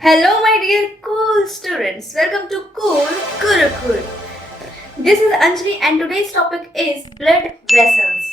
Hello, my dear cool students. Welcome to Cool Gurukul. This is Anjali and today's topic is blood vessels.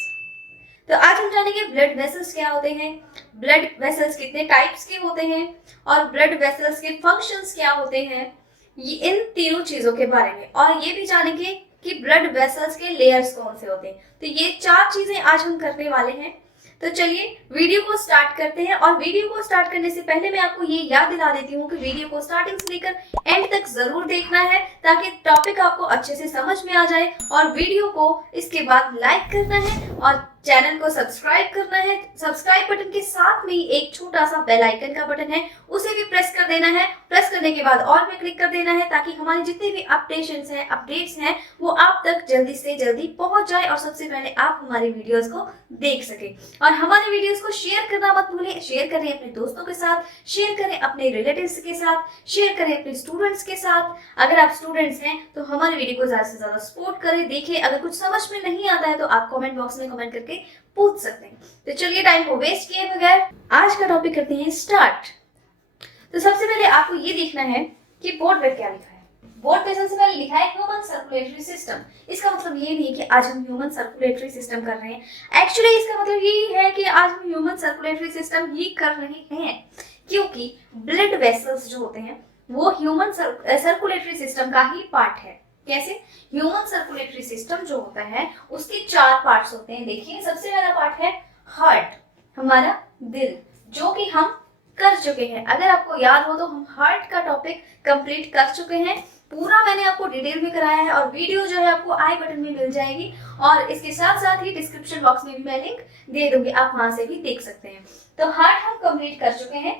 तो आज हम जानेंगे blood vessels क्या होते हैं, ब्लड वेसल्स कितने टाइप्स के होते हैं और ब्लड वेसल्स के फंक्शंस क्या होते हैं, ये इन तीनों चीजों के बारे में। और ये भी जानेंगे कि ब्लड वेसल्स के लेयर्स कौन से होते हैं। तो ये चार चीजें आज हम करने वाले हैं। तो चलिए वीडियो को स्टार्ट करते हैं। और वीडियो को स्टार्ट करने से पहले मैं आपको ये याद दिला देती हूँ कि वीडियो को स्टार्टिंग से लेकर एंड तक जरूर देखना है ताकि टॉपिक आपको अच्छे से समझ में आ जाए। और वीडियो को इसके बाद लाइक करना है और चैनल को सब्सक्राइब करना है। सब्सक्राइब बटन के साथ में ही एक छोटा सा बेल आइकन का बटन है, उसे भी प्रेस कर देना है। प्रेस करने के बाद ऑल पे क्लिक कर देना है ताकि हमारे जितने भी अपडेट्स हैं वो आप तक जल्दी से जल्दी पहुंच जाए और सबसे पहले आप हमारी वीडियोस को देख सके। और हमारे वीडियोस को शेयर करना मत भूलें। शेयर करें अपने दोस्तों के साथ, शेयर करें अपने रिलेटिव्स के साथ, शेयर करें अपने स्टूडेंट्स के साथ। अगर आप स्टूडेंट्स हैं तो हमारे वीडियो को ज्यादा से ज्यादा सपोर्ट करें, देखें। अगर कुछ समझ में नहीं आता है तो आप कमेंट बॉक्स में कमेंट करके पूछ सकते हैं। तो चलिए टाइम को वेस्ट किए बगैर आज का टॉपिक करते हैं स्टार्ट। तो सबसे पहले आपको ये देखना है कि बोर्ड पे क्या लिखा है। बोर्ड पे सबसे पहले लिखा है ह्यूमन सर्कुलेटरी सिस्टम। इसका मतलब ये नहीं कि आज हम ह्यूमन सर्कुलेटरी सिस्टम कर रहे हैं। एक्चुअली इसका मतलब ये है कि आज हम ह्यूमन सर्कुलेटरी सिस्टम ही कर रहे हैं, क्योंकि ब्लड वेसल्स जो होते हैं वो ह्यूमन सर्कुलेटरी सिस्टम का ही पार्ट है। कैसे? ह्यूमन सर्कुलेटरी सिस्टम जो होता है उसके चार पार्ट्स होते हैं। देखिए, सबसे पहला पार्ट है हार्ट, हमारा दिल, जो कि हम कर चुके हैं। अगर आपको याद हो तो हम हार्ट का टॉपिक कंप्लीट कर चुके हैं। पूरा मैंने आपको डिटेल में कराया है और वीडियो जो है आपको आई बटन में मिल जाएगी और इसके साथ साथ ही डिस्क्रिप्शन बॉक्स में भी मैं लिंक दे दूंगी, आप वहां से भी देख सकते हैं। तो हार्ट हम कंप्लीट कर चुके हैं।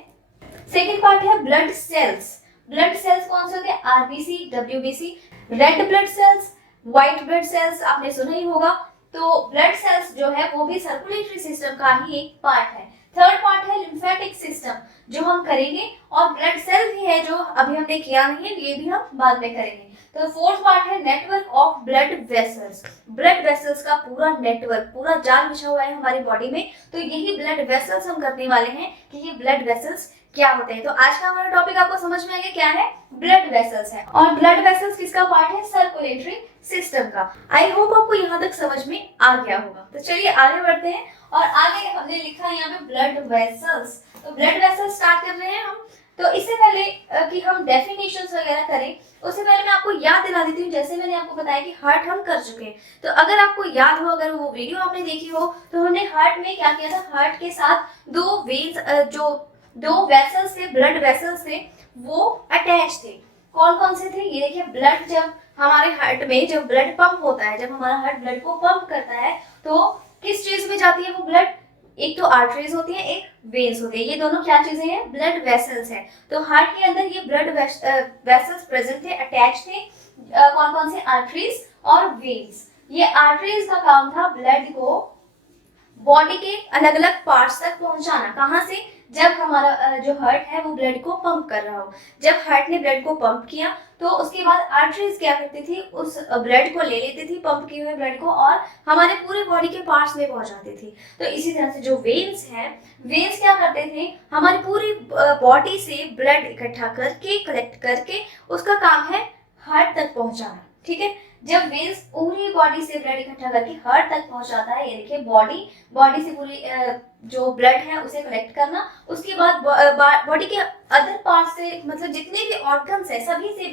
सेकेंड पार्ट है ब्लड सेल्स। ब्लड सेल्स कौन से होते हैं? RBC, WBC, red blood cells, white blood cells, आपने सुना ही होगा। तो ब्लड सेल्स जो है वो भी सर्कुलेटरी सिस्टम का ही एक पार्ट है। थर्ड पार्ट है लिम्फेटिक सिस्टम, जो हम करेंगे। और ब्लड सेल भी है जो अभी हमने किया नहीं है, ये भी हम बाद में करेंगे। तो फोर्थ पार्ट है network of blood vessels. Blood vessels का पूरा नेटवर्क, पूरा जाल बिछा हुआ है हमारी बॉडी में। तो यही ब्लड वेसल्स हम करने वाले हैं कि ये ब्लड वेसल्स क्या होते हैं। तो आज का हमारा टॉपिक आपको समझ में आ गया क्या है? ब्लड वेसल्स है। और ब्लड वेसल्स किसका पार्ट है? सर्कुलेटरी सिस्टम का। आई होप आपको यहाँ तक समझ में आ गया होगा। तो चलिए आगे बढ़ते हैं। और आगे हमने लिखा है यहाँ पे ब्लड वेसल्स। तो ब्लड वेसल्स स्टार्ट कर रहे हैं हम। तो इससे पहले कि हम डेफिनेशंस वगैरह करें उससे पहले मैं आपको याद दिला देती हूँ। जैसे मैंने आपको बताया कि हार्ट हम कर चुके हैं, तो अगर आपको याद हो, अगर वो वीडियो आपने देखी हो, तो हमने हार्ट में क्या किया था? हार्ट के साथ दो वेन्स, जो दो वेसल्स थे, ब्लड वेसल्स थे, वो अटैच थे। कौन कौन से थे? ये देखिए, ब्लड जब हमारे हार्ट में जब ब्लड पंप होता है, जब हमारा हार्ट ब्लड को पंप करता है तो किस चीज में जाती है वो ब्लड? एक तो आर्टरीज होती है, एक वेन्स होती है। ये दोनों क्या चीजें हैं? ब्लड वेसल्स हैं। तो हार्ट के अंदर ये ब्लड वेसल्स प्रेजेंट थे, अटैच थे। कौन कौन से? आर्टरीज और वेन्स। ये आर्टरीज का काम था ब्लड को बॉडी के अलग अलग पार्ट्स तक पहुंचाना। कहां से? जब हमारा जो हार्ट है वो ब्लड को पंप कर रहा हो। जब हार्ट ने ब्लड को पंप किया तो उसके बाद आर्टरीज क्या करती थी? उस ब्लड को ले लेती थी, पंप किए हुए ब्लड को, और हमारे पूरे बॉडी के पार्ट्स में पहुंचाती थी। तो इसी तरह से जो वेन्स हैं, वेन्स क्या करते थे? हमारी पूरी बॉडी से ब्लड इकट्ठा करके, कलेक्ट करके, उसका काम है हार्ट तक पहुंचाना। ठीक है? जब वेन्स पूरी बॉडी से ब्लड इकट्ठा करके हार्ट तक पहुंचाता है, ये देखिए, बॉडी से पूरी जो ब्लड है उसे कलेक्ट करना, उसके बाद बॉडी के अदर पार्ट से, मतलब जितने भी ऑर्गन्स है सभी से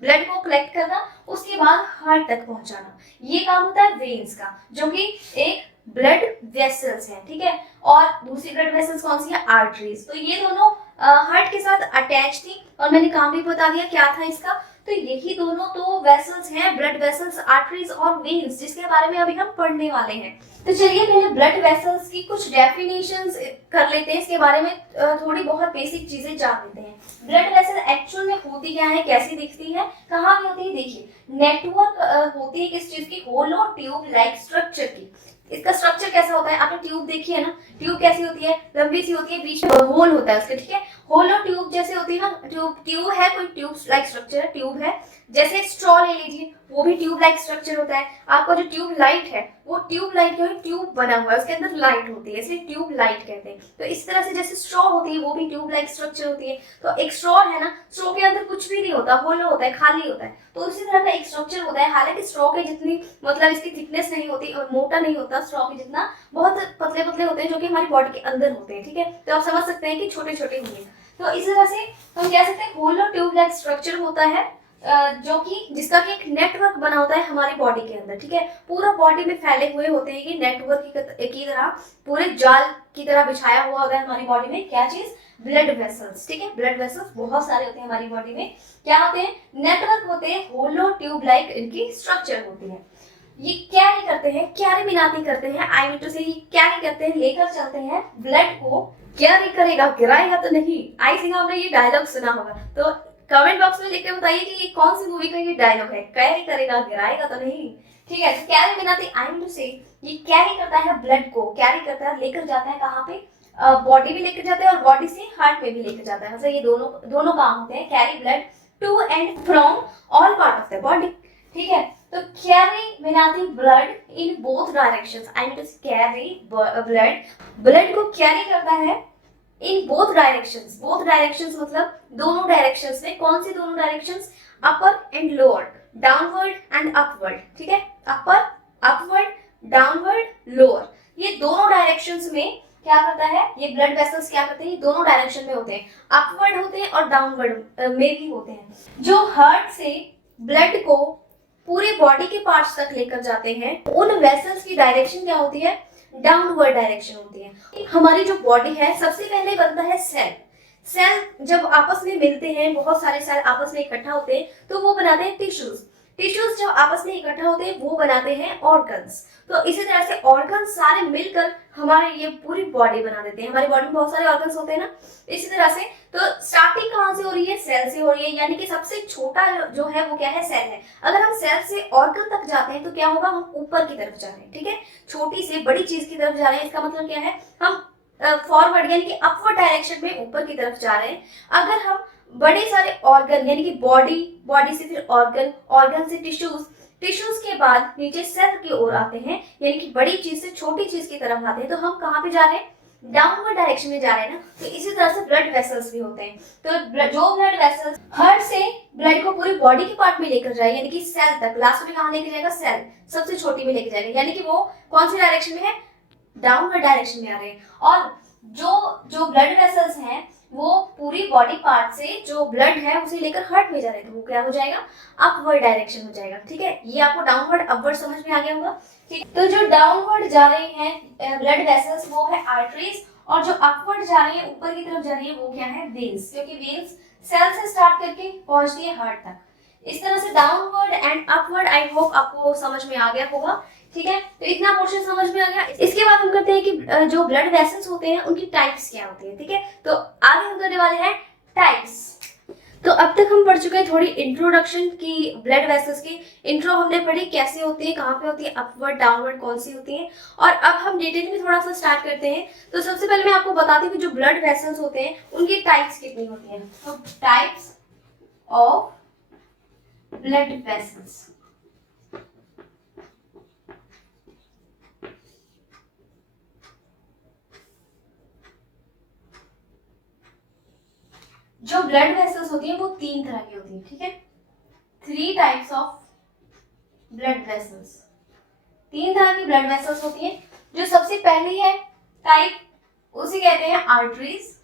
ब्लड को कलेक्ट करना, उसके बाद हार्ट तक पहुंचाना। ये काम होता है वेन्स का, जो कि एक ब्लड वेसल्स है। ठीक है? और दूसरी ब्लड वेसल्स कौन सी है? आर्टरीज। तो ये दोनों हार्ट के साथ अटैच थी और मैंने काम भी बता दिया क्या था इसका। तो यही दोनों तो वेसल्स हैं, ब्लड वेसल्स, आर्टरीज और वेन्स, जिसके बारे में अभी हम पढ़ने वाले हैं। तो चलिए पहले ब्लड वेसल्स की कुछ डेफिनेशंस कर लेते हैं। इसके बारे में थोड़ी बहुत बेसिक चीजें जान लेते हैं। ब्लड वेसल एक्चुअल में होती क्या है, कैसी दिखती है, कहाँ पे होती है? देखिए, नेटवर्क होती है किस चीज की? होलो ट्यूब लाइक स्ट्रक्चर की। इसका स्ट्रक्चर कैसा होता है? आपने ट्यूब देखी है ना? ट्यूब कैसी होती है? लंबी सी होती है, बीच में होल होता है उसके। ठीक है? होलो ट्यूब जैसे होती है ना, ट्यूब है, कोई ट्यूब लाइक स्ट्रक्चर है, ट्यूब है। जैसे स्ट्रॉ ले लीजिए, वो भी ट्यूब लाइक स्ट्रक्चर होता है। आपका जो ट्यूब लाइट है वो ट्यूब लाइट जो है ट्यूब बना हुआ है, उसके अंदर लाइट होती है, इसलिए ट्यूब लाइट कहते हैं। तो इस तरह से जैसे स्ट्रॉ होती है वो भी ट्यूब लाइक स्ट्रक्चर होती है। तो एक स्ट्रॉ है ना, स्ट्रॉ के अंदर कुछ भी नहीं होता, होलो होता है, खाली होता है। तो उसी तरह का एक स्ट्रक्चर होता है। हालांकि स्ट्रॉ के जितनी मतलब इसकी थिकनेस नहीं होती और मोटा नहीं होता स्ट्रॉ के जितना, बहुत पतले पतले होते हैं जो कि हमारी बॉडी के अंदर होते हैं। ठीक है, तो आप समझ सकते हैं कि छोटे छोटे होंगे। तो इस तरह से हम कह सकते हैं होलो ट्यूब लाइक स्ट्रक्चर होता है, जो कि जिसका कि एक नेटवर्क बना होता है हमारी बॉडी के अंदर। ठीक है, पूरा बॉडी में फैले हुए होते हैं, ये नेटवर्क की तरह पूरे जाल की तरह बिछाया हुआ होता है हमारी बॉडी में। क्या चीज? Blood vessels. ठीक है, ब्लड वेसल्स बहुत सारे होते हैं हमारी बॉडी में। क्या होते हैं? नेटवर्क होते हैं, होलो ट्यूब लाइक इनकी स्ट्रक्चर होती है। ये कैरी करते हैं, कैरी मिनाती करते हैं, आई मीन टू से ये कैरी करते हैं, लेकर चलते हैं ब्लड को। कैरी करेगा, गिराएगा तो नहीं। आई थिंक आपने ये डायलॉग सुना होगा, तो कमेंट बॉक्स में लिख के बताइए कि ये कौन सी मूवी का ये डायलॉग है, कैरी करेगा गिराएगा तो नहीं। ठीक है, carry Minati I mean to say ये कैरी करता है ब्लड को, कैरी करता है, लेकर जाता है कहाँ पे? बॉडी भी लेकर जाता है और बॉडी से हार्ट में भी लेकर जाता है। मतलब ये दोनों काम होते हैं, carry blood to and from all part of the body. ठीक है, तो carry Minati blood in both directions, I mean to carry blood को कैरी करता है in both directions. Both directions मतलब दोनों डायरेक्शंस में। कौन सी दोनों directions? Upper and lower, downward and upward. ठीक है, अपर, अपवर्ड, डाउनवर्ड, लोअर, ये दोनों डायरेक्शंस में क्या करता है? ये ब्लड वेसल्स क्या करते हैं? ये दोनों डायरेक्शन में होते हैं, अपवर्ड होते हैं और डाउनवर्ड में भी होते हैं। जो हार्ट से ब्लड को पूरी बॉडी के पार्ट्स तक लेकर जाते हैं, उन वेसल्स की डायरेक्शन क्या होती है? डाउनवर्ड डायरेक्शन होती है। हमारी जो बॉडी है, सबसे पहले बनता है सेल। सेल जब आपस में मिलते हैं, बहुत सारे सेल आपस में इकट्ठा होते हैं, तो वो बनाते हैं टिश्यूज। टिश्यूज जब आपस में इकट्ठा होते हैं वो बनाते हैं ऑर्गन्स। तो इसी तरह से ऑर्गन्स सारे मिलकर हमारे ये पूरी बॉडी बना देते हैं। हमारी बॉडी में बहुत सारे ऑर्गन्स होते हैं ना, इसी तरह से। तो स्टार्टिंग कहाँ से हो रही है? सेल से हो रही है, यानी कि सबसे छोटा जो है वो क्या है? सेल है। अगर हम सेल से ऑर्गन तक जाते हैं तो क्या होगा? हम ऊपर की तरफ जा रहे हैं। ठीक है, छोटी से बड़ी चीज की तरफ जा रहे हैं, इसका मतलब क्या है? हम फॉरवर्ड यानी कि अपवर्ड डायरेक्शन में ऊपर की तरफ जा रहे हैं। अगर हम बड़े सारे ऑर्गन यानी कि बॉडी से फिर ऑर्गन से टिश्यूज के बाद नीचे सेल की ओर आते हैं, यानी कि बड़ी चीज से छोटी चीज की तरफ आते हैं, तो हम कहाँ पे जा रहे हैं? डाउनवर्ड डायरेक्शन में जा रहे हैं ना। तो इसी तरह से ब्लड वेसल्स भी होते हैं। तो जो ब्लड वेसल्स हार्ट से ब्लड को पूरी बॉडी के पार्ट में लेकर जाए, यानी कि सेल तक, लास्ट में कहाँ लेकर जाएगा? सेल, सबसे छोटी में लेकर जाएगा, यानी कि वो कौन सी डायरेक्शन में है? डाउनवर्ड डायरेक्शन में आ रहे हैं। और जो ब्लड वेसल्स हैं वो पूरी बॉडी पार्ट से जो ब्लड है उसे लेकर हार्ट में जा रहे हैं, तो वो क्या हो जाएगा? अपवर्ड डायरेक्शन हो जाएगा। ठीक है, ये आपको डाउनवर्ड अपवर्ड समझ में आ गया होगा। ठीक, तो जो डाउनवर्ड जा रहे हैं ब्लड वेसल्स वो है आर्टरीज, और जो अपवर्ड जा रही है, ऊपर की तरफ जा रही है, वो क्या है? वेन्स, क्योंकि वेन्स सेल से स्टार्ट करके पहुंचती है हार्ट तक। इस तरह से downward and upward, I hope आपको समझ में आ गया होगा। ठीक है, तो इतना पोर्शन समझ में आ गया। इसके बाद हम करते हैं कि जो ब्लड वेसल्स होते हैं उनकी टाइप्स क्या होती है। ठीक है, तो आगे हम करने वाले हैं टाइप्स। तो अब तक हम पढ़ चुके हैं थोड़ी इंट्रोडक्शन की ब्लड वेसल्स की। इंट्रो हमने पढ़ी, कैसे होती है, कहाँ पे होती है, अपवर्ड डाउनवर्ड कौन सी होती है। और अब हम डिटेल में थोड़ा सा स्टार्ट करते हैं। तो सबसे पहले मैं आपको बताती हूँ कि जो ब्लड वेसल्स होते हैं उनकी टाइप्स कितनी होती है। तो टाइप्स ऑफ ब्लड वेसल्स। जो ब्लड वेसल्स होती है वो 3 तरह की होती है। ठीक है, 3 टाइप्स ऑफ ब्लड वेसल्स। 3 तरह की ब्लड वेसल्स होती है। जो सबसे पहली है टाइप, उसे कहते हैं आर्टरीज,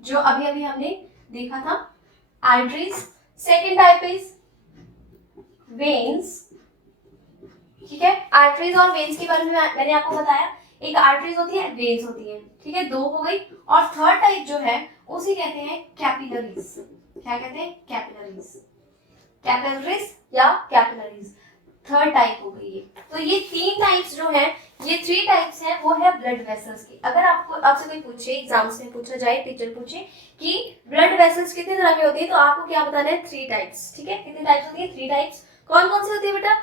जो अभी अभी हमने देखा था, arteries. Second type is veins. ठीक है, आर्टरीज और वेन्स के बारे में मैंने आपको बताया। एक आर्टरीज होती है, वेन्स होती है। ठीक है, 2 हो गई। और थर्ड टाइप जो है उसे कहते हैं कैपिलरीज। क्या कहते हैं? कैपिलरीज, कैपिलरीज या कैपिलरीज, थर्ड टाइप हो गई ये। तो ये 3 टाइप्स जो है, ये 3 टाइप्स हैं, वो है ब्लड वेसल्स की। अगर आपसे कोई पूछे, एग्जाम्स में पूछा जाए, टीचर पूछे कि ब्लड वेसल्स कितने तरह के होते हैं, तो आपको क्या बताना है? 3 टाइप्स। ठीक है, कितने टाइप्स होती है? 3 टाइप्स। कौन कौन सी होती है बेटा?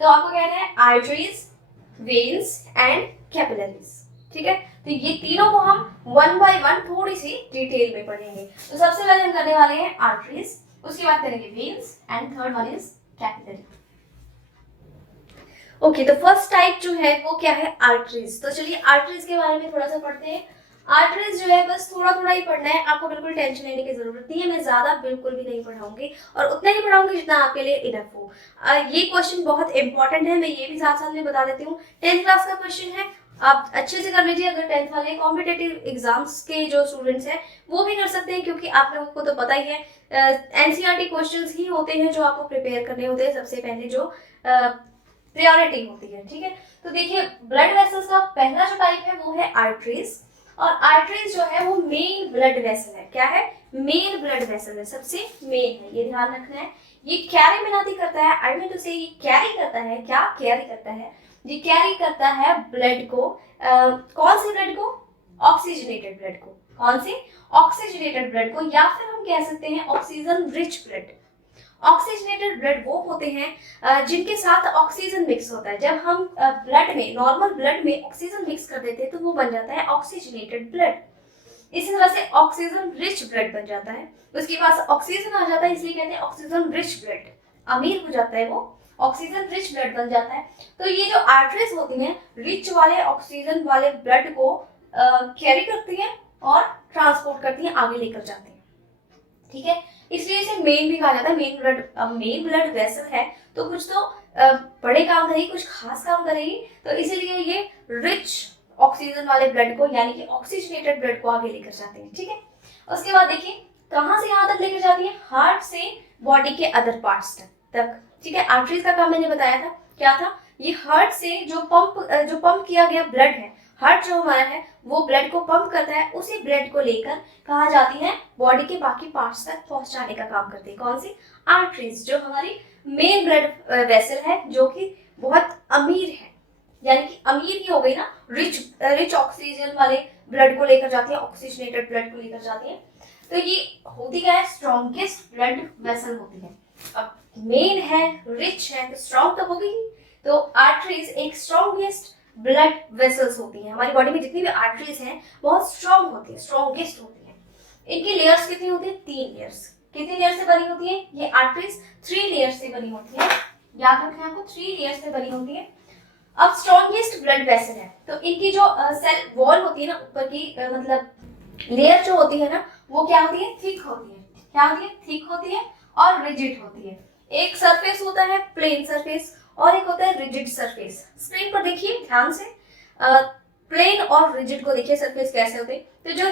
तो आपको कहना है आर्टरीज, वेन्स एंड कैपिलरीज। ठीक है, तो ये तीनों को हम 1 by 1 थोड़ी सी डिटेल में पढ़ेंगे। तो सबसे पहले हम करने वाले हैं आर्टरीज। उसके बाद करेंगे veins and third one is capillary. Okay, तो फर्स्ट टाइप जो है वो क्या है, आर्टरीज। तो चलिए आर्टरीज के बारे में थोड़ा सा पढ़ते हैं। आर्टरीज जो है बस थोड़ा थोड़ा ही पढ़ना है, आपको बिल्कुल टेंशन लेने की जरूरत नहीं है, मैं ज्यादा बिल्कुल भी नहीं पढ़ाऊंगी और उतना ही पढ़ाऊंगी जितना आपके लिए इनफ हो। ये क्वेश्चन बहुत इंपॉर्टेंट है, मैं ये भी साथ साथ में बता देती हूँ। 10th क्लास का क्वेश्चन है, आप अच्छे से कर लीजिए। अगर 10th वाले कॉम्पिटेटिव एग्जाम्स के जो स्टूडेंट्स हैं वो भी कर सकते हैं, क्योंकि आप लोगों को तो पता ही है एनसीईआरटी क्वेश्चंस ही होते हैं जो आपको प्रिपेयर करने होते हैं सबसे पहले, जो प्रायोरिटी होती है। ठीक है, तो देखिए ब्लड वेसल्स का पहला जो टाइप है वो है आर्टरीज। और आर्टरीज जो है वो मेन ब्लड वेसल है। क्या है, मेन ब्लड वेसल है, सबसे मेन है, ये ध्यान रखना है। ये कैरी मिलाती करता है, आई मीन टू से ये कैरी करता है, क्या कैरी करता है, ये कैरी करता है ब्लड को। कौन से ब्लड को, ऑक्सीजनेटेड ब्लड को। कौन से, ऑक्सीजनेटेड ब्लड को, या फिर हम कह सकते हैं oxygen rich blood. Oxygenated blood वो होते हैं जिनके साथ ऑक्सीजन मिक्स होता है। जब हम ब्लड में, नॉर्मल ब्लड में ऑक्सीजन मिक्स कर देते हैं तो वो बन जाता है ऑक्सीजनेटेड ब्लड। इसी तरह से ऑक्सीजन रिच ब्लड बन जाता है, उसके पास ऑक्सीजन आ जाता है, इसलिए कहते हैं ऑक्सीजन रिच ब्लड, अमीर हो जाता है वो, ऑक्सीजन रिच ब्लड बन जाता है। तो ये जो आर्टरीज होती हैं रिच वाले ऑक्सीजन वाले ब्लड को कैरी करती हैं और ट्रांसपोर्ट करती हैं, आगे लेकर जाती हैं। ठीक है, इसलिए इसे मेन भी कहा जाता है। मेन ब्लड वेसल है तो कुछ तो बड़े काम करेगी, कुछ खास काम करेगी, तो इसीलिए ये रिच ऑक्सीजन वाले ब्लड को यानी कि ऑक्सीजनेटेड ब्लड को आगे लेकर जाते हैं। ठीक है, उसके बाद देखिए कहाँ से यहाँ तक लेकर जाती है, हार्ट से बॉडी के अदर पार्ट्स तक। ठीक है, आर्टरीज का काम मैंने बताया था, क्या था, ये हार्ट से जो पंप किया गया ब्लड है, हार्ट जो हमारा है वो ब्लड को पंप करता है, उसी ब्लड को लेकर कहाँ जाती है, बॉडी के बाकी पार्ट्स तक पहुंचाने का काम करती है। कौन सी, आर्टरीज, जो हमारी मेन ब्लड वेसल है, जो कि बहुत अमीर है, यानी कि अमीर ही हो गई ना, रिच ऑक्सीजन वाले ब्लड को लेकर जाती है, ऑक्सीजनेटेड ब्लड को लेकर जाती है। तो ये होती क्या है, स्ट्रॉन्गेस्ट ब्लड वेसल होती है। अब मेन है, रिच है, तो स्ट्रॉन्ग तो होगी ही, तो आर्टरीज एक स्ट्रॉन्गेस्ट ब्लड वेसल्स होती हैं। हमारी बॉडी में जितनी भी आर्टरीज हैं बहुत स्ट्रॉन्ग होती है, स्ट्रॉन्गेस्ट होती है। इनकी लेयर्स कितनी होती है, 3 लेयर्स। कितनी लेयर से बनी होती है ये आर्टरीज, 3 लेयर्स से बनी होती है, याद रखना आपको, 3 लेयर्स से बनी होती है। अब स्ट्रॉन्गेस्ट ब्लड वेसल है तो इनकी जो सेल वॉल होती है ना, ऊपर की मतलब लेयर जो होती है ना, वो क्या होती है, थिक होती है। क्या होती है, थिक होती है और रिजिड होती है। एक सरफेस होता है प्लेन सरफेस और एक होता है रिजिड सरफेस। स्क्रीन पर देखिए ध्यान से, प्लेन और रिजिड को देखिए सरफेस कैसे होते हैं। तो जो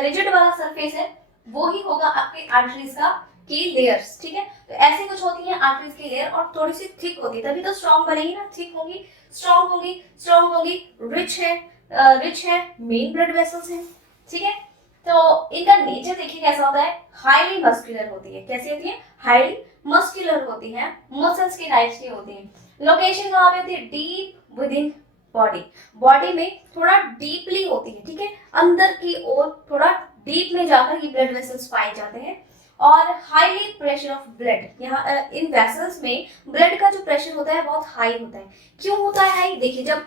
रिजिड वाला सरफेस है वो ही होगा आपके आर्टरीज का की लेयर्स। ठीक है, तो ऐसे कुछ होती है आर्टरीज की लेयर और थोड़ी सी थिक होती है, तभी तो स्ट्रॉन्ग बनेगी ना, थिक होगी, स्ट्रॉन्ग होगी, स्ट्रॉन्ग होगी, रिच है, मेन ब्लड वेसल्स हैं। ठीक है, तो इनका नेचर देखिए कैसा होता है, हाईली मस्कुलर होती है। कैसी होती है, हाईली मस्कुलर होती है, मसल्स के टाइप्स की होती है। लोकेशन कहाँ पे होती है, डीप विद इन बॉडी में थोड़ा डीपली होती है। ठीक है, अंदर की ओर थोड़ा डीप में जाकर ये ब्लड वेसल्स पाए जाते हैं। और हाईली प्रेशर ऑफ ब्लड, यहाँ इन वेसल्स में ब्लड का जो प्रेशर होता है बहुत हाई होता है। क्यों होता है हाई, देखिए जब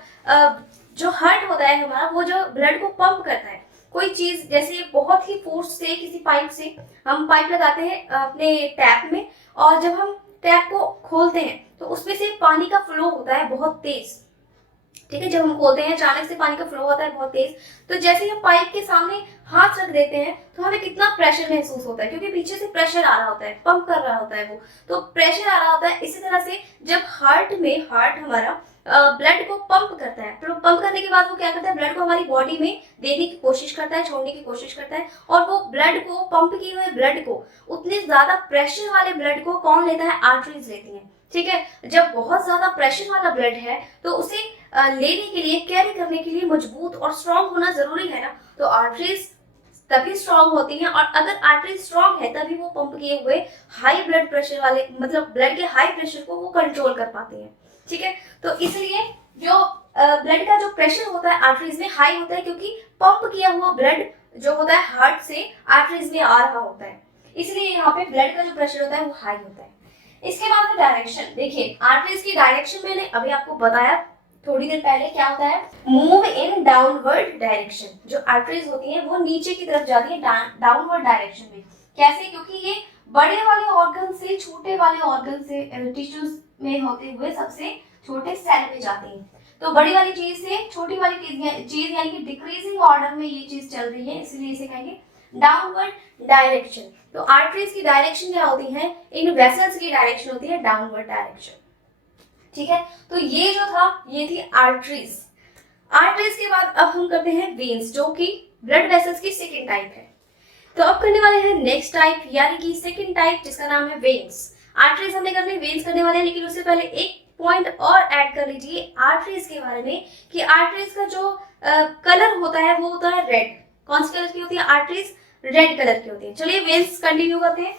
जो हार्ट होता है हमारा, वो जो ब्लड को पंप करता है, कोई चीज जैसे बहुत ही फोर्स से, किसी पाइप से हम पाइप लगाते हैं अपने टैप में, और जब हम टैप को खोलते हैं तो उसमें से पानी का फ्लो होता है बहुत तेज। ठीक है, जब हम खोलते हैं अचानक से पानी का फ्लो होता है बहुत तेज, तो जैसे ही हम पाइप के सामने हाथ रख देते हैं तो हमें कितना प्रेशर महसूस होता है, क्योंकि पीछे से प्रेशर आ रहा होता है, पंप कर रहा होता है वो, तो प्रेशर आ रहा होता है। इसी तरह से जब हार्ट हमारा ब्लड को पंप करता है, तो पंप करने के बाद वो क्या करता है, ब्लड को हमारी बॉडी में देने की कोशिश करता है, छोड़ने की कोशिश करता है, और वो ब्लड को, पंप किए हुए ब्लड को, उतने ज्यादा प्रेशर वाले ब्लड को कौन लेता है, आर्टरीज लेती है। ठीक है, जब बहुत ज्यादा प्रेशर वाला ब्लड है तो उसे लेने के लिए, कैरी करने के लिए मजबूत और स्ट्रांग होना जरूरी है ना, तो आर्टरीज तभी स्ट्रांग होती हैं। और अगर आर्टरी स्ट्रांग है तभी वो पंप किए हुए हाई ब्लड प्रेशर वाले, मतलब ब्लड के हाई प्रेशर को वो कंट्रोल कर पाती हैं। ठीक है, तो इसलिए जो ब्लड का जो प्रेशर होता है आर्टरीज में हाई होता है, क्योंकि पंप किया हुआ ब्लड जो होता है हार्ट से आर्टरीज में आ रहा होता है, इसलिए यहाँ पे ब्लड का जो प्रेशर होता है वो हाई होता है। इसके बाद में डायरेक्शन, देखिए आर्टरीज की डायरेक्शन मैंने अभी आपको बताया थोड़ी देर पहले, क्या होता है, मूव इन डाउनवर्ड डायरेक्शन। जो आर्टरीज होती हैं वो नीचे की तरफ जाती है डाउनवर्ड डायरेक्शन में। कैसे? क्योंकि ये बड़े वाले ऑर्गन से छोटे वाले ऑर्गन से टिश्यूज में होते हुए सबसे छोटे सेल में जाती है। तो बड़ी वाली चीज से छोटी वाली चीज यानी कि डिक्रीजिंग ऑर्डर में ये चीज चल रही है, इसलिए इसे कहेंगे डाउनवर्ड डायरेक्शन। तो आर्टरीज की डायरेक्शन क्या होती है? इन वेसल्स की डायरेक्शन होती है डाउनवर्ड डायरेक्शन। ठीक है, तो ये जो था ये थी आर्टरीज। आर्टरीज के बाद अब हम करते हैं वेन्स, जो कि ब्लड वेसल्स की सेकेंड टाइप है। तो अब करने वाले हैं नेक्स्ट टाइप यानी कि सेकेंड टाइप, जिसका नाम है वेन्स। आर्टरीज हमने कर ली, वेन्स करने वाले हैं, लेकिन उससे पहले एक पॉइंट और ऐड कर लीजिए आर्टरीज के बारे में कि आर्टरीज का जो कलर होता है वो होता है रेड। कौन सी कलर की होती है? आर्टरीज रेड कलर की होती है। चलिए वेन्स कंटिन्यू करते हैं।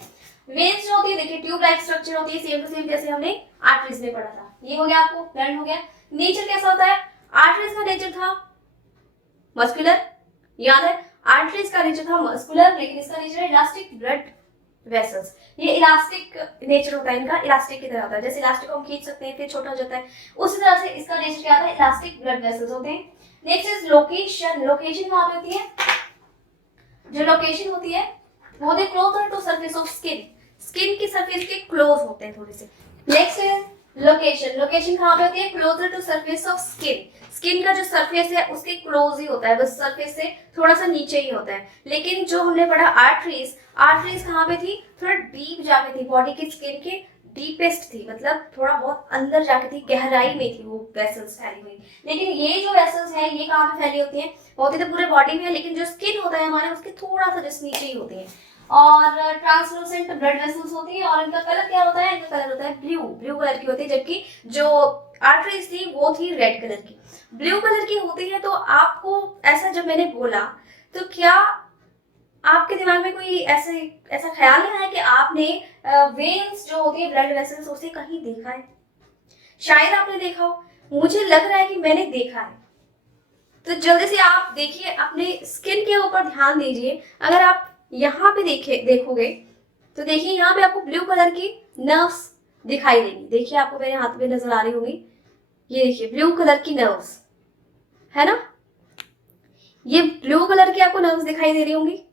वेन्स जो होती है, देखिए ट्यूब लाइक स्ट्रक्चर होती है, सेम टू सेम जैसे हमने आर्टरीज में पढ़ा था। ये हो गया, आपको लर्न हो गया। नेचर कैसा होता है? आर्टरीज का नेचर था मस्कुलर, याद है? आर्टरीज का नेचर था मस्कुलर, लेकिन इसका नेचर है इलास्टिक ब्लड वेसल्स। ये इलास्टिक नेचर होता है इनका, इलास्टिक की तरह होता है। जैसे इलास्टिक को हम खींच सकते हैं फिर छोटा हो जाता है, उसी तरह से इसका नेचर क्या होता है? इलास्टिक ब्लड वेसल्स होते हैं। Next is location. लोकेशन कहाँ पे होती है? जो लोकेशन होती है वो होती है closer to surface of skin. Skin की सरफेस के क्लोज होते हैं थोड़े से। नेक्स्ट है लोकेशन। लोकेशन कहाँ पे होती है? Closer to surface of skin. Skin का जो सरफेस है उसके क्लोज ही होता है, बस सरफेस से थोड़ा सा नीचे ही होता है। लेकिन जो हमने पढ़ा आर्टरीज, आर्टरीज कहाँ पे थी? थोड़ा डीप जाके थी, बॉडी की स्किन के डीपेस्ट थी, मतलब थोड़ा बहुत अंदर जाके थी, गहराई में थी वो वेसल्स फैली हुई। लेकिन ये जो वेसल्स है ये कहाँ पे फैली होती है? होती तो पूरे बॉडी में है, लेकिन जो स्किन होता है हमारे उसके थोड़ा सा जस्ट नीचे ही होती है। और ट्रांसलूसेंट ब्लड वेसल्स होती है, और इनका कलर क्या होता है? इनका कलर होता है ब्लू, ब्लू कलर की होती है, जबकि जो आर्टरीज थी वो थी रेड कलर की। ब्लू कलर की होती है। तो आपको ऐसा जब मैंने बोला तो क्या आपके दिमाग में कोई ऐसा ख्याल नहीं आया कि आपने वेन्स जो होती है ब्लड वेसल्स उसे कहीं देखा है? शायद आपने देखा हो, मुझे लग रहा है कि मैंने देखा है। तो जल्दी से आप देखिए, अपने स्किन के ऊपर ध्यान दीजिए। अगर आप यहाँ पे देखोगे तो देखिए यहाँ पे आपको ब्लू कलर की नर्व्स दिखाई देगी। देखिए आपको मेरे हाथ में नजर आ रही होगी, ये देखिए ब्लू कलर की नर्व्स है ना, ये ब्लू कलर की आपको नर्व्स दिखाई दे रही होंगी।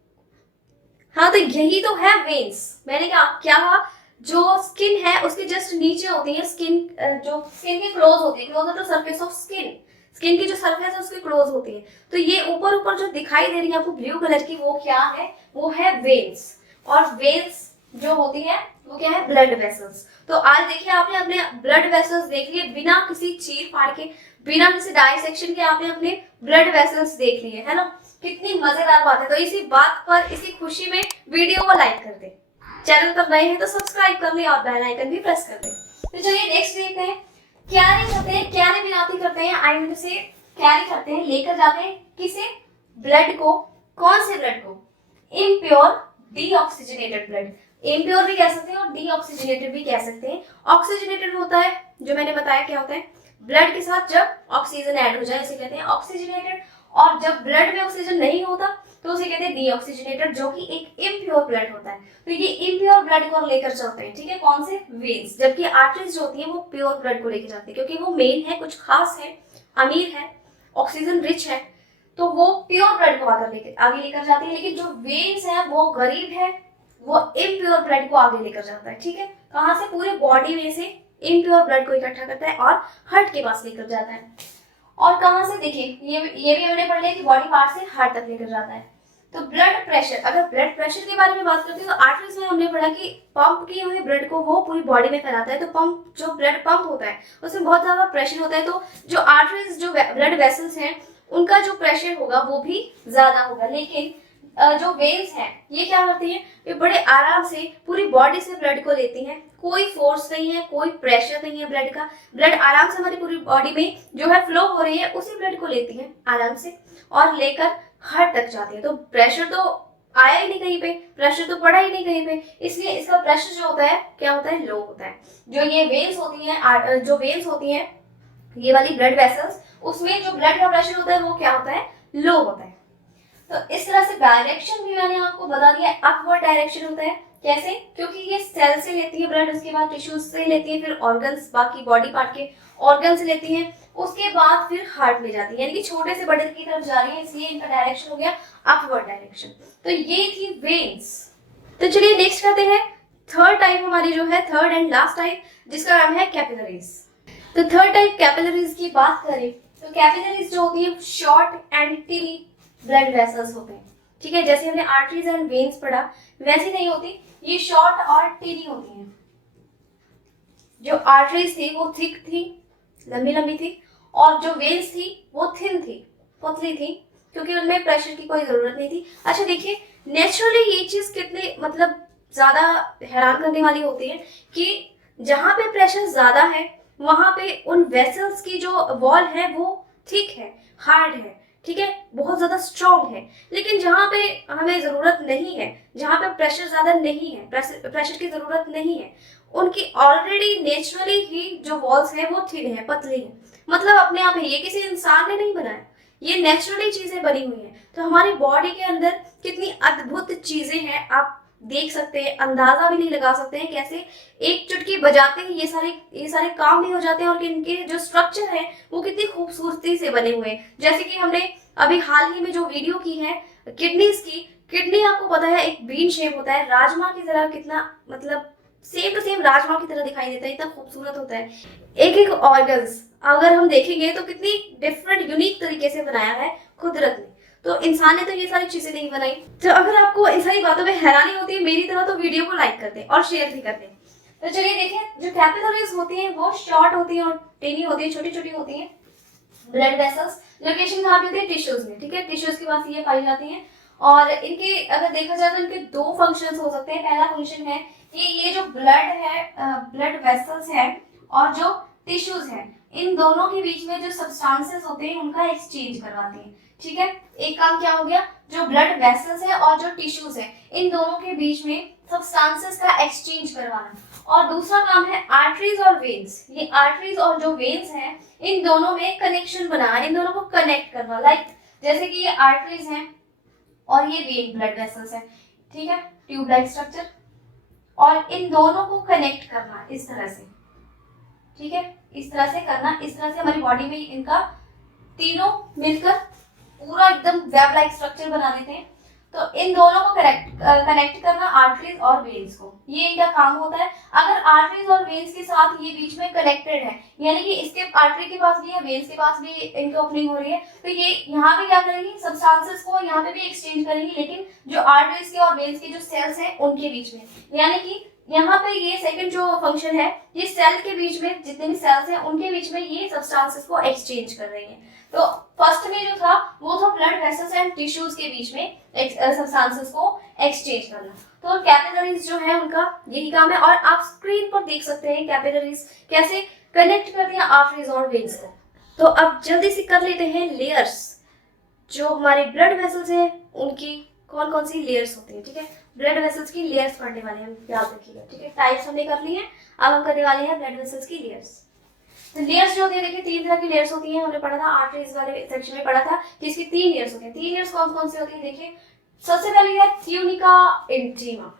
हाँ, तो यही तो है वेन्स। मैंने क्या कहा? जो स्किन है उसके जस्ट नीचे होती है स्किन, जो स्किन के क्लोज होती है, closer to surface of skin. Skin की जो सरफेस है उसके क्लोज होती है। तो ये ऊपर ऊपर जो दिखाई दे रही है आपको ब्लू कलर की, वो क्या है? वो है वेन्स। और वेन्स जो होती है वो क्या है? Blood vessels. तो आज देखिए आपने अपने ब्लड वेसल्स देख लिए, बिना किसी चीर फाड़ के, बिना किसी डाइसेक्शन के आपने अपने ब्लड वेसल्स देख लिए, है ना? कितनी मजेदार बात है। तो इसी बात पर, इसी खुशी में वीडियो को लाइक कर दे, चैनल पर नए हैं तो सब्सक्राइब कर ले और बेल आइकन भी प्रेस कर दे। तो चलिए नेक्स्ट देखते हैं। कैरी करते हैं, कैरी बिनाती करते हैं, आई मीन से कैरी करते हैं, लेकर जाते हैं किसे? ब्लड को। कौन से ब्लड को? Impure deoxygenated blood. इम्प्योर भी कह सकते हैं और डीऑक्सीजनेटेड भी कह सकते हैं। ऑक्सीजनेटेड होता है, जो मैंने बताया क्या होता है, ब्लड के साथ जब ऑक्सीजन ऐड हो जाए इसे कहते हैं ऑक्सीजनेटेड। और जब ब्लड में ऑक्सीजन नहीं होता तो उसे कहते हैं डीऑक्सीजनेटेड, जो कि एक इम्प्योर ब्लड होता है। तो ये इम्प्योर ब्लड को लेकर चलते हैं, ठीक है? कौन से? वेन्स। जबकि आर्टरीज जो होती है वो प्योर ब्लड को लेकर जाती है, क्योंकि वो मेन है, कुछ खास है, अमीर है, ऑक्सीजन रिच है, तो वो प्योर ब्लड को आगे लेकर जाती है। लेकिन जो वेन्स है वो गरीब है, वो इम्प्योर ब्लड को आगे लेकर जाता है। ठीक है, कहाँ से? पूरे बॉडी में से इम्प्योर ब्लड को इकट्ठा करता है और हार्ट के पास लेकर जाता है। और कहाँ से? देखिए ये भी हमने पढ़ लिया कि बॉडी पार्ट से हार्ट तक लेकर जाता है। तो ब्लड प्रेशर, अगर ब्लड प्रेशर के बारे में बात करते हैं तो आर्टरीज में हमने पढ़ा कि पंप किए हुए ब्लड को वो पूरी बॉडी में फैलाता है। तो पंप, जो ब्लड पंप होता है उसमें बहुत ज्यादा प्रेशर होता है। तो जो आर्टरीज, जो ब्लड वेसल्स हैं, उनका जो प्रेशर होगा वो भी ज्यादा होगा। लेकिन जो वेन्स हैं ये क्या करती हैं? ये बड़े आराम से पूरी बॉडी से ब्लड को लेती हैं, कोई फोर्स नहीं है, कोई प्रेशर नहीं है ब्लड का। ब्लड आराम से हमारी पूरी बॉडी में जो है फ्लो हो रही है, उसी ब्लड को लेती है आराम से और लेकर हार्ट तक जाती है। तो प्रेशर तो आया ही नहीं कहीं पे, प्रेशर तो पड़ा ही नहीं कहीं पे, इसलिए इसका प्रेशर जो होता है क्या होता है? लो होता है। जो ये वेन्स होती हैं, जो वेन्स होती हैं ये वाली ब्लड वेसल्स, उसमें जो ब्लड का प्रेशर होता है वो क्या होता है? लो होता है। तो इस तरह से डायरेक्शन भी मैंने आपको बता दिया, अपवर्ड डायरेक्शन होता है। कैसे? क्योंकि ये सेल से लेती है ब्लड, उसके बाद टिश्यूज से लेती है, फिर ऑर्गन्स, बाकी बॉडी पार्ट के ऑर्गन से लेती है, उसके बाद फिर हार्ट में जाती है, यानी कि छोटे से बड़े की तरफ जा रही है, इसलिए इनका डायरेक्शन हो गया अपवर्ड डायरेक्शन। तो ये थी वेन्स। तो चलिए नेक्स्ट करते हैं थर्ड टाइप हमारी जो है, थर्ड एंड लास्ट टाइप, जिसका नाम है कैपिलरीज। तो थर्ड टाइप कैपिलरीज की बात करें तो कैपिलरीज जो होती है शॉर्ट एंड टिनी ब्लड वेसल्स होते हैं, ठीक है। जैसे हमने आर्टरीज एंड वेन्स पढ़ा वैसी नहीं होती, ये शॉर्ट और टिनी होती हैं। जो आर्टरीज थी वो थिक थी, लंबी लंबी थी, और जो वेन्स थी वो थिन थी, पतली थी, क्योंकि उनमें प्रेशर की कोई जरूरत नहीं थी। अच्छा देखिए, नेचुरली ये चीज कितनी मतलब ज्यादा हैरान करने वाली होती है कि जहां पे प्रेशर ज्यादा है वहां पे उन वेसल्स की जो वॉल है वो थिक है, हार्ड है, ठीक है, बहुत ज्यादा स्ट्रॉन्ग है। लेकिन जहां पे हमें जरूरत नहीं है, जहां पे प्रेशर ज्यादा नहीं है, प्रेशर की जरूरत नहीं है, उनकी ऑलरेडी नेचुरली ही जो वॉल्स है वो थिन है, पतली है। मतलब अपने आप है, ये किसी इंसान ने नहीं बनाया, ये नेचुरली चीजें बनी हुई हैं। तो हमारी बॉडी के अंदर कितनी अद्भुत चीजें हैं, आप देख सकते हैं, अंदाजा भी नहीं लगा सकते हैं कैसे एक चुटकी बजाते ही ये सारे काम भी हो जाते हैं, और इनके जो स्ट्रक्चर है वो कितनी खूबसूरती से बने हुए हैं। जैसे कि हमने अभी हाल ही में जो वीडियो की है किडनीज की, किडनी आपको पता है एक बीन शेप होता है, राजमा की तरह, कितना मतलब सेम टू सेम राजमा की तरह दिखाई देता है, इतना खूबसूरत होता है। एक एक ऑर्गन्स अगर हम देखेंगे तो कितनी डिफरेंट यूनिक तरीके से बनाया है कुदरत ने। तो इंसान ने तो ये सारी चीजें नहीं बनाई। तो अगर आपको इन सारी बातों में हैरानी होती है मेरी तरह, तो वीडियो को लाइक कर दें और शेयर भी कर दें। तो चलिए देखें, जो कैपिलरीज होती हैं वो शॉर्ट होती हैं और टेनी होती है, छोटी छोटी होती हैं ब्लड वेसल्स। लोकेशन कहाँ पे होती है? टिश्यूज में, ठीक है, टिश्यूज के पास ये पाई जाती हैं। और इनके अगर देखा जाए तो इनके दो फंक्शंस हो सकते हैं। पहला फंक्शन है कि ये जो ब्लड है, ब्लड वेसल्स है और जो टिश्यूज है, इन दोनों के बीच में जो सब्सटेंसेस होते हैं उनका एक्सचेंज करवाती है, ठीक है। एक काम क्या हो गया, जो ब्लड वेसल्स है और जो टिश्यूज है इन दोनों के बीच में सब्सटेंसेस का एक्सचेंज करवाना। और दूसरा काम है आर्टरीज और वेन्स, ये आर्टरीज और जो वेन्स हैं इन दोनों में कनेक्शन बनाना, इन दोनों को कनेक्ट करना। लाइक जैसे कि ये आर्टरीज हैं और ये वेन ब्लड वेसल्स हैं, ठीक है, ट्यूब लाइक स्ट्रक्चर, और इन दोनों को कनेक्ट करना इस तरह से, ठीक है, इस तरह से करना। इस तरह से हमारी बॉडी में इनका तीनों मिलकर पूरा एकदम वेब लाइक स्ट्रक्चर बना देते हैं। तो इन दोनों को कनेक्ट करना आर्टरीज और वेन्स को, ये इनका काम होता है। अगर आर्टरीज और वेन्स के साथ ये बीच में कनेक्टेड है, यानी कि इसके आर्टरी के पास भी है, वेन्स के पास भी इनकी ओपनिंग हो रही है, तो ये यहाँ पे क्या करेंगी, सब्सटेंसेस को यहाँ पे भी एक्सचेंज करेंगी, लेकिन जो आर्टरीज के और वेन्स के जो सेल्स हैं उनके बीच में, यानी कि यहाँ पे ये सेकंड जो फंक्शन है, ये सेल के बीच में जितने भी सेल्स हैं उनके बीच में ये सब्सटेंसेस को एक्सचेंज कर रही है। तो फर्स्ट में जो था वो था ब्लड वेसल्स एंड टिश्यूज के बीच में सब्सटेंसेस को एक्सचेंज करना। तो कैपिलरीज जो है उनका यही काम है, और आप स्क्रीन पर देख सकते हैं कैपिलरीज कैसे कनेक्ट करती हैं आर्टरीज और वेन्स को। तो अब जल्दी से कर लेते हैं लेयर्स, जो हमारे ब्लड वेसल्स हैं उनकी कौन कौन सी लेयर्स होती है, ठीक है। ब्लड वेसल्स की लेयर्स पढ़ने वाले हैं, याद रखिएगा, ठीक है। टाइप्स हमने कर ली है, अब हम करने वाले हैं ब्लड वेसल्स की लेयर्स। तो लेयर्स जो होती है, देखिए तीन तरह की लेयर्स होती हैं, हमने पढ़ा था आर्टरीज वाले सेक्शन में पढ़ा था कि इसकी तीन लेयर्स होती हैं। तीन लेयर्स कौन कौन सी होती है, देखिए सबसे पहली है tunica intima,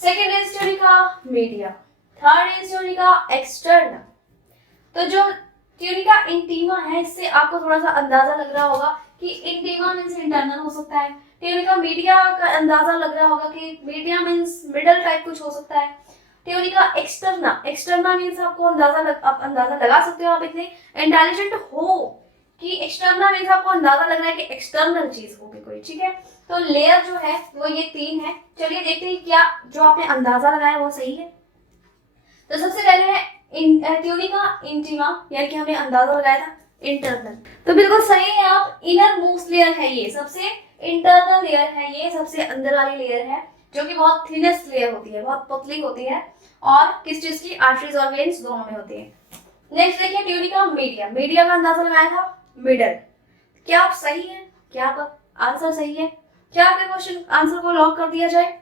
second is tunica media, third is tunica externa. तो जो ट्यूनिका इंटीमा है, इससे आपको थोड़ा सा अंदाजा लग रहा होगा कि इंटीमा मींस इंटरनल हो सकता है। ट्यूनिका मीडिया का अंदाजा लग रहा होगा कि मीडिया मींस मिडल टाइप कुछ हो सकता है। ट्यूनिका एक्सटर्ना, एक्सटर्ना मींस आपको आप अंदाजा लगा सकते हो, आप इतने इंटेलिजेंट हो कि एक्सटर्ना मींस आपको अंदाजा लग रहा है कि एक्सटर्नल चीज होगी कोई, ठीक है। तो लेयर जो है वो ये तीन है। चलिए देखते हैं क्या जो आपने अंदाजा लगाया वो सही है। तो सबसे पहले है ट्यूनिका इंटीमा, यानी कि हमने अंदाजा लगाया था इंटरनल, तो बिल्कुल सही है आप। इनर मोस्ट लेयर है ये, सबसे इंटरनल लेयर है ये, सबसे अंदर वाली लेयर है, जो कि बहुत थिनेस्ट लेयर होती है, बहुत पतली होती है, और किस चीज की, आर्टरीज और वेन्स दोनों में होती है। नेक्स्ट देखिए ट्यूनिका मीडिया, मीडिया का अंदाजा लगाया था मिडल। क्या आप सही है? क्या आप आंसर सही है? क्या आपके क्वेश्चन आंसर को लॉक कर दिया जाए?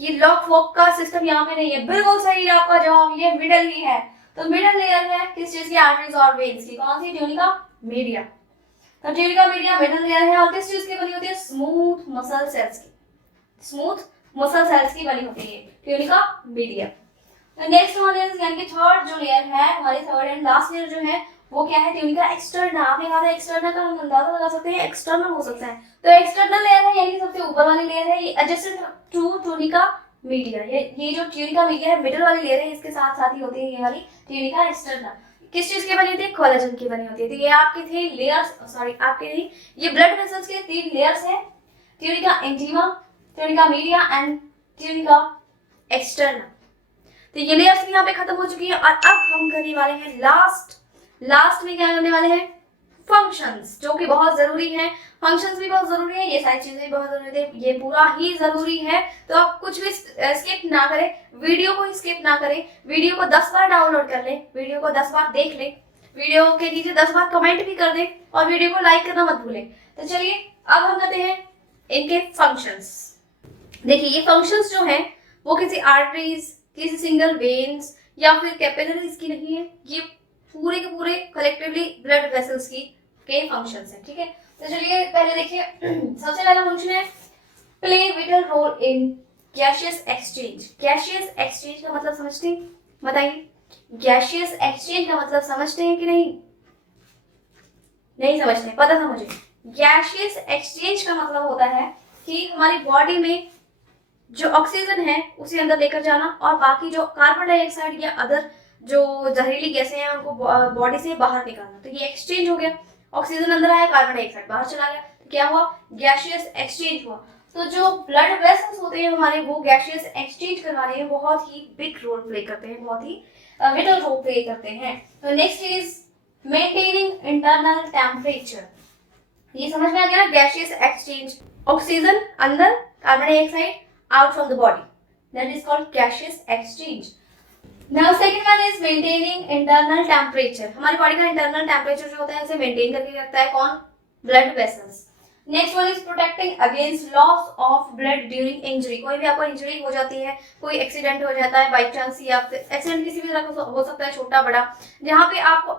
ये लॉक वॉक का सिस्टम यहाँ पे नहीं है, बिल्कुल सही है आपका जवाब, ये मिडल ही है। तो मिडल लेयर है किस चीज की, आर्टरीज और वेन्स की, कौन सी, ट्यूनिका मीडिया। तो ट्यूनिका मीडिया मिडल लेयर है, और किस चीज की बनी होती है, स्मूथ मसल सेल्स की, स्मूथ मसल सेल्स की बनी होती है ट्यूनिका मीडिया। तो नेक्स्ट वन इज, यानी कि थर्ड जो लेयर है हमारी, थर्ड एंड लास्ट लेयर जो है वो क्या है, ट्यूनिका एक्सटर्ना। आपने कहा था एक्सटर्नल का हम अंदाजा लगा सकते हैं एक्सटर्नल हो सकता है, तो एक्सटर्नल लेयर है यानी सबसे ऊपर वाली लेयर है, ये एडजेसेंट टू ट्यूनिका मीडिया, ये जो ट्यूनिका मीडिया है मिडिल वाली लेयर है, इसके साथ साथ ही होती है ये वाली ट्यूनिका एक्सटर्ना। किस चीज की बनी होती है, कोलेजन की बनी होती है। तो ये आपके थे लेयर्स, सॉरी आपके नहीं, ये ब्लड वेसल्स के 3 लेयर्स है, tunica intima, tunica media and tunica externa. तो ये लेयर्स भी यहाँ पे खत्म हो चुकी है और अब हम करने वाले हैं लास्ट में क्या करने वाले हैं, फंक्शंस, जो कि बहुत जरूरी है। फंक्शंस भी बहुत जरूरी है, ये सारी चीजें भी बहुत जरूरी है, ये पूरा ही जरूरी है। तो आप कुछ भी स्किप ना करें, वीडियो को स्किप ना करें, वीडियो को 10 बार डाउनलोड कर लें, वीडियो को 10 बार देख लें, वीडियो के नीचे 10 बार कमेंट भी कर दें और वीडियो को लाइक करना मत भूलें। तो चलिए अब हम करते हैं इनके फंक्शंस। देखिए ये फंक्शंस जो है वो किसी आर्टरीज, किसी सिंगल वेन्स या फिर कैपिलरीज की नहीं है, ये पूरे के पूरे कलेक्टिवली ब्लड वेसल्स की के फंक्शंस हैं, ठीक है। तो चलिए पहले देखिए, सबसे पहला फंक्शन है play vital role in gaseous exchange. Gaseous exchange का मतलब समझते हैं, बताइए गैसियस एक्सचेंज का मतलब समझते हैं कि नहीं समझते, पता था मुझे। गैसियस एक्सचेंज का मतलब होता है कि हमारी बॉडी में जो ऑक्सीजन है उसे अंदर लेकर जाना और बाकी जो कार्बन डाइऑक्साइड या अदर जो जहरीली गैसें हैं उनको बॉडी से बाहर निकालना। तो ये एक्सचेंज हो गया, ऑक्सीजन अंदर आया, कार्बन डाइऑक्साइड बाहर चला गया, तो क्या हुआ, गैसियस एक्सचेंज हुआ। तो जो ब्लड वेसल्स होते हैं हमारे, वो गैसियस एक्सचेंज करवाने में बहुत ही बिग रोल प्ले करते हैं, बहुत ही विटल रोल प्ले करते हैं। तो next is maintaining internal temperature. ये समझ में आ गया, गैसियस एक्सचेंज, ऑक्सीजन अंदर, carbon dioxide out from the body, that is called gaseous exchange. Now second one is maintaining internal temperature. हमारी बॉडी का इंटरनल टेम्परेचर जो होता है उसे मेंटेन करके रखता है कौन, blood vessels. Next one is protecting against loss of blood during injury. कोई भी आपको इंजरी हो जाती है, कोई एक्सीडेंट हो जाता है बाई चांस, या फिर एक्सीडेंट किसी भी तरह का हो सकता है, छोटा बड़ा, जहाँ पे आपको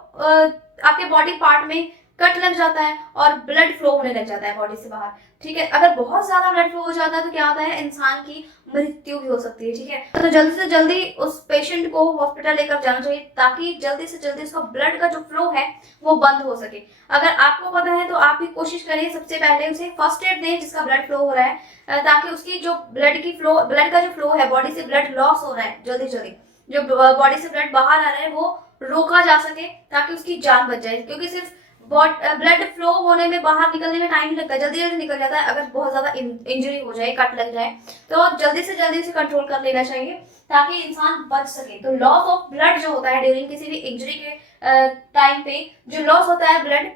आपके बॉडी पार्ट में कट लग जाता है और ब्लड फ्लो होने लग जाता है बॉडी से बाहर, ठीक है। अगर बहुत ज्यादा ब्लड फ्लो हो जाता है तो क्या होता है, इंसान की मृत्यु भी हो सकती है, ठीक है। तो जल्दी से जल्दी उस पेशेंट को हॉस्पिटल लेकर जाना चाहिए ताकि जल्दी से जल्दी उसका ब्लड का जो फ्लो है वो बंद हो सके। अगर आपको पता है तो आप भी कोशिश करिए सबसे पहले उसे फर्स्ट एड दें जिसका ब्लड फ्लो हो रहा है, ताकि उसकी जो ब्लड का जो फ्लो है, बॉडी से ब्लड लॉस हो रहा है, जल्दी जल्दी जो बॉडी से ब्लड बाहर आ रहा है वो रोका जा सके ताकि उसकी जान बच जाए। क्योंकि सिर्फ ब्लड फ्लो होने में, बाहर निकलने में टाइम नहीं लगता, जल्दी जल्दी निकल जाता है। अगर बहुत ज्यादा इंजरी हो जाए, कट लग जाए, तो जल्दी से जल्दी उसे कंट्रोल कर लेना चाहिए ताकि इंसान बच सके। तो लॉस ऑफ ब्लड जो होता है ड्यूरिंग किसी भी इंजरी के टाइम पे, जो लॉस होता है ब्लड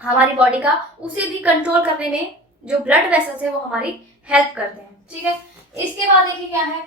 हमारी बॉडी का, उसे भी कंट्रोल करने में जो ब्लड वेसल्स है वो हमारी हेल्प करते हैं, ठीक है। इसके बाद देखिए क्या है,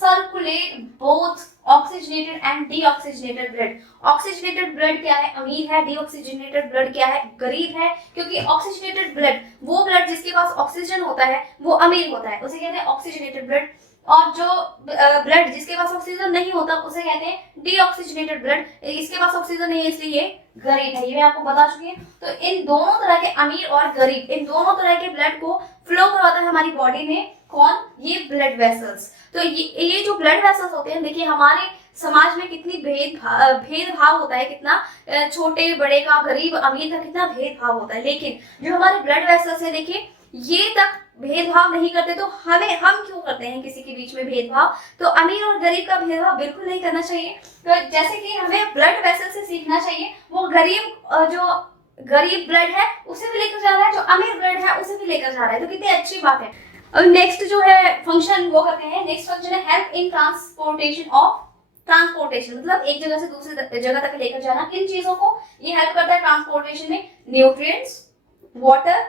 circulate both oxygenated and deoxygenated blood. Oxygenated blood क्या है, अमीर है, डीऑक्सीजनेटेड ब्लड क्या है, गरीब है। क्योंकि ऑक्सीजनेटेड ब्लड, वो ब्लड जिसके पास ऑक्सीजन होता है वो अमीर होता है, उसे कहते हैं ऑक्सीजनेटेड ब्लड। और जो ब्लड जिसके पास ऑक्सीजन नहीं होता उसे कहते हैं डीऑक्सीजनेटेड ब्लड। इसके पास ऑक्सीजन नहीं है इसलिए ये गरीब है, ये मैं आपको बता चुकी हूँ। तो इन दोनों तरह के, अमीर और गरीब, इन दोनों तरह के ब्लड को फ्लो करवाता है हमारी बॉडी में कौन, ये ब्लड वेसल्स। तो ये जो ब्लड वेसल्स होते हैं, देखिए हमारे समाज में कितनी भेदभाव होता है, कितना छोटे बड़े का, गरीब अमीर का कितना भेदभाव होता है, लेकिन जो हमारे ब्लड वेसल्स है देखिए ये तक भेदभाव नहीं करते। तो हम क्यों करते हैं किसी के बीच में भेदभाव, तो अमीर और गरीब का भेदभाव बिल्कुल नहीं करना चाहिए। तो जैसे कि हमें ब्लड वेसल से सीखना चाहिए, वो जो गरीब ब्लड है उसे भी लेकर जा रहा है, जो अमीर ब्लड है उसे भी लेकर जा रहा है, तो कितनी अच्छी बात है। अब नेक्स्ट जो है फंक्शन वो करते हैं, नेक्स्ट फंक्शन है हेल्प इन ट्रांसपोर्टेशन, मतलब एक जगह से दूसरी जगह तक लेकर जाना। किन चीजों को ये हेल्प करता है ट्रांसपोर्टेशन में, न्यूट्रिएंट्स, वाटर,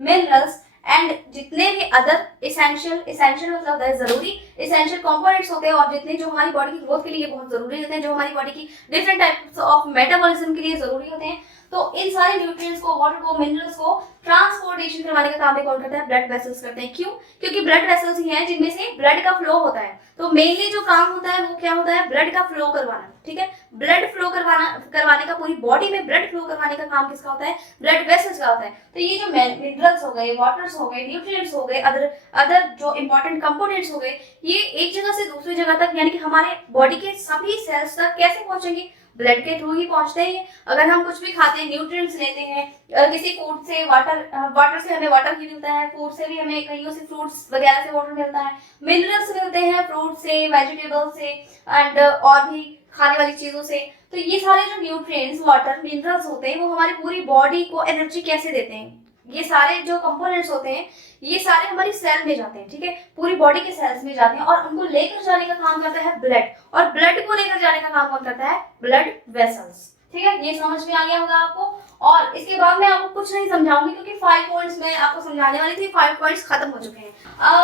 मिनरल्स एंड जितने भी अदर एसेंशियल मतलब होता है जरूरी, एसेंशियल कंपोनेंट्स होते हैं, और जितने जो हमारी बॉडी की ग्रोथ के लिए बहुत जरूरी होते हैं, जो हमारी बॉडी की डिफरेंट टाइप्स ऑफ मेटाबॉलिज्म के लिए जरूरी होते हैं। तो इन सारे न्यूट्रिएंट्स को, वाटर को, मिनरल्स को ट्रांसपोर्टेशन करवाने का काम भी कौन करता है, ब्लड वेसल्स करते हैं। क्यों, क्योंकि ब्लड वेसल्स ही हैं जिनमें से ब्लड का फ्लो होता है। तो मेनली जो काम होता है वो क्या होता है, ब्लड का फ्लो करवाना, ठीक है। ब्लड फ्लो करवाने का, पूरी बॉडी में ब्लड फ्लो करवाने का काम किसका होता है, ब्लड वेसल्स का होता है। तो ये जो मिनरल्स हो गए, वाटर्स हो गए, न्यूट्रिएंट्स हो गए, अदर जो इंपॉर्टेंट कंपोनेंट्स हो गए, ये एक जगह से दूसरी जगह तक, यानी कि हमारे बॉडी के सभी सेल्स तक कैसे पहुंचेंगे, ब्लड के थ्रू ही पहुंचते हैं। अगर हम कुछ भी खाते हैं, न्यूट्रिएंट्स लेते हैं, किसी फूड से वाटर से हमें वाटर ही मिलता है, फूड से भी हमें कहीं से फ्रूट्स वगैरह से वाटर मिलता है, मिनरल्स मिलते हैं फ्रूट से, वेजिटेबल से एंड और भी खाने वाली चीजों से। तो ये सारे जो न्यूट्रिएंट्स, वाटर, मिनरल्स होते हैं वो हमारी पूरी बॉडी को एनर्जी कैसे देते हैं? ये सारे जो कंपोनेंट्स होते हैं ये सारे हमारी सेल में जाते हैं, ठीक है, पूरी बॉडी के सेल्स में जाते हैं और उनको लेकर जाने का काम करता है ब्लड, और ब्लड को लेकर जाने का काम कौन करता है? Blood vessels. ठीक है, ये समझ में आ गया होगा आपको। और इसके बाद मैं आपको कुछ नहीं समझाऊंगी क्योंकि 5 पॉइंट्स मैं आपको समझाने वाली थी, 5 पॉइंट्स खत्म हो चुके हैं।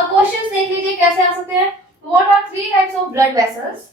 क्वेश्चंस देख लीजिए कैसे आ सकते हैं। What are 3 types of blood vessels?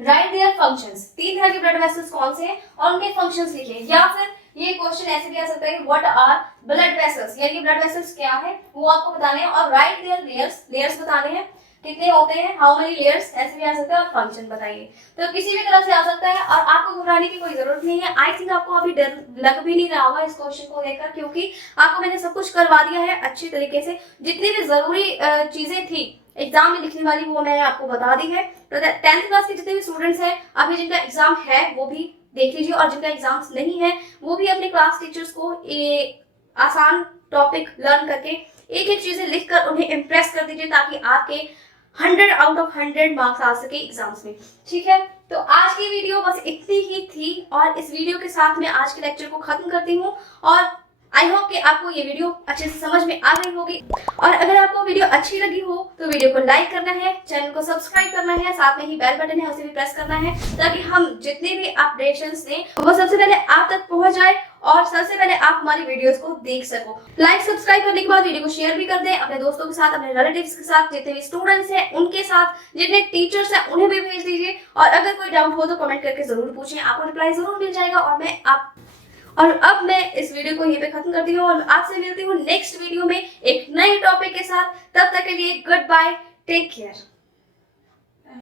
Right their functions. 3 तरह के ब्लड वेसल्स कौन से हैं और उनके फंक्शंस लिखिए। या फिर ये क्वेश्चन ऐसे भी आ सकता है कि व्हाट आर ब्लड वेसल्स, यानी ब्लड वेसल्स क्या है वो आपको बताने हैं, और राइट देयर लेयर्स, लेयर्स बताने हैं कितने होते हैं, हाउ मेनी लेयर्स, ऐसे भी आ सकता है, और फंक्शन बताइए। तो किसी भी तरफ से आ सकता है और आपको घबराने की कोई जरूरत नहीं है। आई थिंक आपको अभी डर लग भी नहीं रहा होगा इस क्वेश्चन को लेकर, क्योंकि आपको मैंने सब कुछ करवा दिया है अच्छी तरीके से। जितनी भी जरूरी चीजें थी एग्जाम में लिखने वाली वो मैंने आपको बता दी है। तो 10th क्लास के जितने भी स्टूडेंट्स हैं अभी जिनका एग्जाम है वो भी देख लीजिए, और जिनका एग्जाम्स नहीं है वो भी अपने क्लास टीचर्स को आसान टॉपिक लर्न करके एक एक चीजें लिखकर उन्हें इम्प्रेस कर दीजिए, ताकि आपके 100 आउट ऑफ 100 मार्क्स आ सके एग्जाम्स में। ठीक है, तो आज की वीडियो बस इतनी ही थी, और इस वीडियो के साथ मैं आज के लेक्चर को खत्म करती हूँ। और आई होप कि आपको ये वीडियो अच्छे से समझ में आ गई होगी, और अगर आपको वीडियो अच्छी लगी हो तो वीडियो को लाइक करना है, चैनल को सब्सक्राइब करना है, साथ में ही बेल बटन है उसे भी प्रेस करना है, ताकि हम जितने भी अपडेशंस दें वो सबसे पहले आप तक पहुंच जाए और सबसे पहले आप हमारी वीडियोस को देख सको। लाइक सब्सक्राइब करने के बाद वीडियो को शेयर भी कर दें अपने दोस्तों के साथ, अपने रिलेटिव्स के साथ, जितने भी स्टूडेंट्स हैं उनके साथ, जितने टीचर्स हैं उन्हें भी भेज दीजिए। और अगर कोई डाउट हो तो कमेंट करके जरूर पूछें, आपको रिप्लाई जरूर मिल जाएगा। और अब मैं इस वीडियो को यहीं पे खत्म करती हूँ और आपसे मिलती हूँ नेक्स्ट वीडियो में एक नए टॉपिक के साथ। तब तक के लिए गुड बाय, टेक केयर।